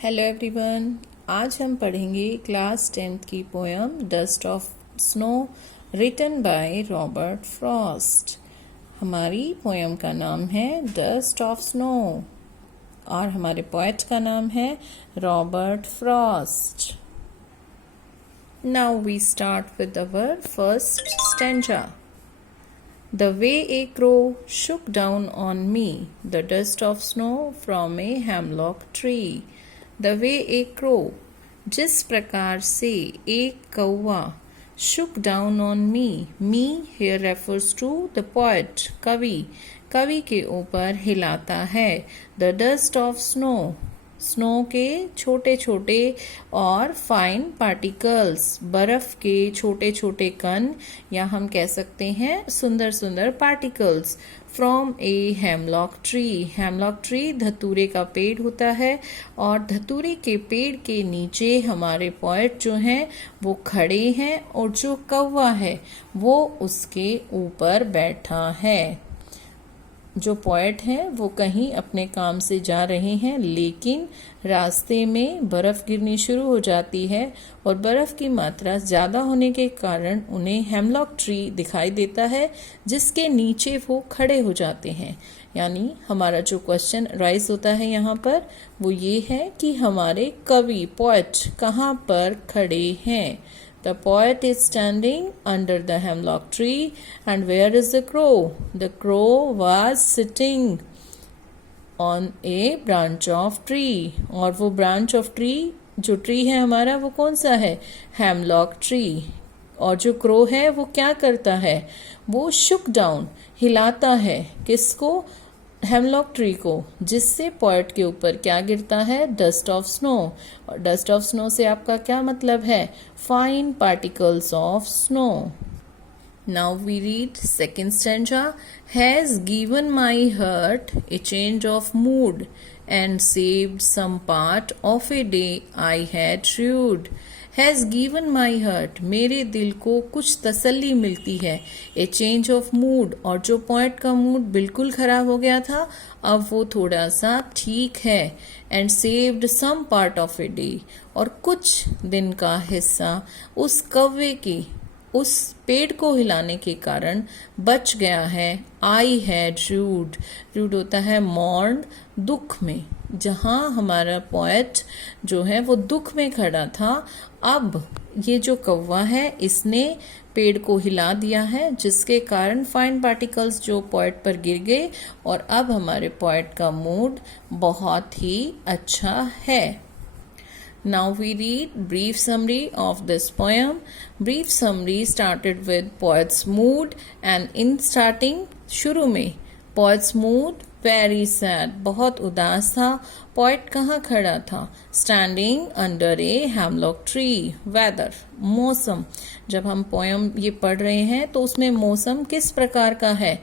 Hello everyone. आज हम पढ़ेंगे क्लास 10th की poem dust of snow written by Robert Frost. हमारी पोएम का नाम है डस्ट ऑफ स्नो और हमारे पोएट का नाम है Robert Frost. Now we start with our first stanza. The way a crow shook down on me the dust of snow from a hemlock tree. The way a crow, जिस प्रकार से एक कौवा shook down on me. Me here refers to the poet, कवि के ऊपर हिलाता है. The dust of snow, snow के छोटे छोटे और फाइन पार्टिकल्स, बर्फ के छोटे छोटे कण या हम कह सकते हैं सुंदर सुंदर particles, from a hemlock tree. Hemlock tree धतूरे का पेड़ होता है और धतूरे के पेड़ के नीचे हमारे पोएट जो हैं वो खड़े हैं और जो कौवा है वो उसके ऊपर बैठा है. जो पोएट हैं वो कहीं अपने काम से जा रहे हैं, लेकिन रास्ते में बर्फ़ गिरनी शुरू हो जाती है और बर्फ़ की मात्रा ज़्यादा होने के कारण उन्हें हेमलॉक ट्री दिखाई देता है जिसके नीचे वो खड़े हो जाते हैं. यानी हमारा जो क्वेश्चन राइज होता है यहाँ पर वो ये है कि हमारे कवि पोएट कहाँ पर खड़े हैं. The poet is standing under the hemlock tree. And where is the crow? The crow was sitting on a branch of tree. और वो branch of tree, जो tree है हमारा वो कौन सा है? Hemlock tree. और जो crow है वो क्या करता है? वो shook down, हिलाता है. किसको? हेमलॉक ट्री को, जिससे पोएट के ऊपर क्या गिरता है? Dust of snow. और डस्ट ऑफ स्नो से आपका क्या मतलब है? Fine particles of snow. Now we read second stanza. Has given my heart a change of mood and saved some part of a day I had rued. Has given my heart, मेरे दिल को कुछ तसल्ली मिलती है. ए change of mood, और जो poet का मूड बिल्कुल खराब हो गया था अब वो थोड़ा सा ठीक है. And saved some part of a day, और कुछ दिन का हिस्सा उस कौवे की, उस पेड़ को हिलाने के कारण बच गया है. आई हैड रूड, रूड होता है मॉर्न, दुख में. जहाँ हमारा पोएट जो है वो दुख में खड़ा था, अब ये जो कौवा है इसने पेड़ को हिला दिया है जिसके कारण फाइन पार्टिकल्स जो पोएट पर गिर गए और अब हमारे पोएट का मूड बहुत ही अच्छा है. Now we read brief summary of this poem. Brief summary started with poet's mood and in starting शुरू में poet's mood very sad, बहुत उदास था. पोएट कहाँ खड़ा था? Standing under a hemlock tree. Weather, मौसम. जब हम पोएम ये पढ़ रहे हैं तो उसमें मौसम किस प्रकार का है?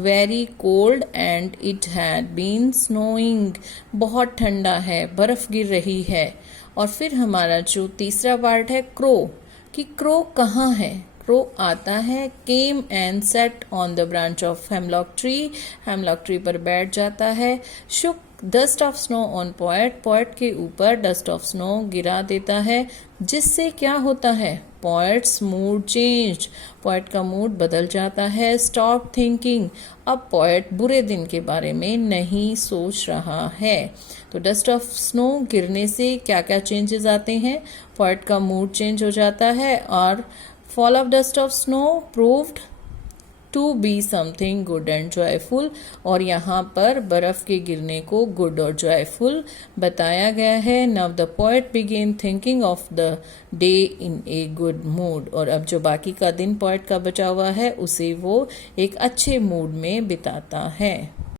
Very cold and it had been snowing. बहुत ठंडा है, बर्फ गिर रही है. और फिर हमारा जो तीसरा पार्ट है क्रो, कि क्रो कहाँ है? क्रो आता है came and sat on the branch of hemlock tree, hemlock tree पर बैठ जाता है. Shook dust of snow on poet, poet के ऊपर डस्ट ऑफ स्नो गिरा देता है जिससे क्या होता है? पोएट्स मूड चेंज, पोएट का मूड बदल जाता है. स्टॉप थिंकिंग, अब पोएट बुरे दिन के बारे में नहीं सोच रहा है. तो डस्ट ऑफ स्नो गिरने से क्या क्या चेंजेस आते हैं? पोएट का मूड चेंज हो जाता है और fall of dust of snow proved to be something good and joyful, और यहाँ पर बर्फ के गिरने को गुड और जॉयफुल बताया गया है. Now the poet began thinking of the day in a good mood, और अब जो बाकी का दिन पोएट का बचा हुआ है उसे वो एक अच्छे मूड में बिताता है.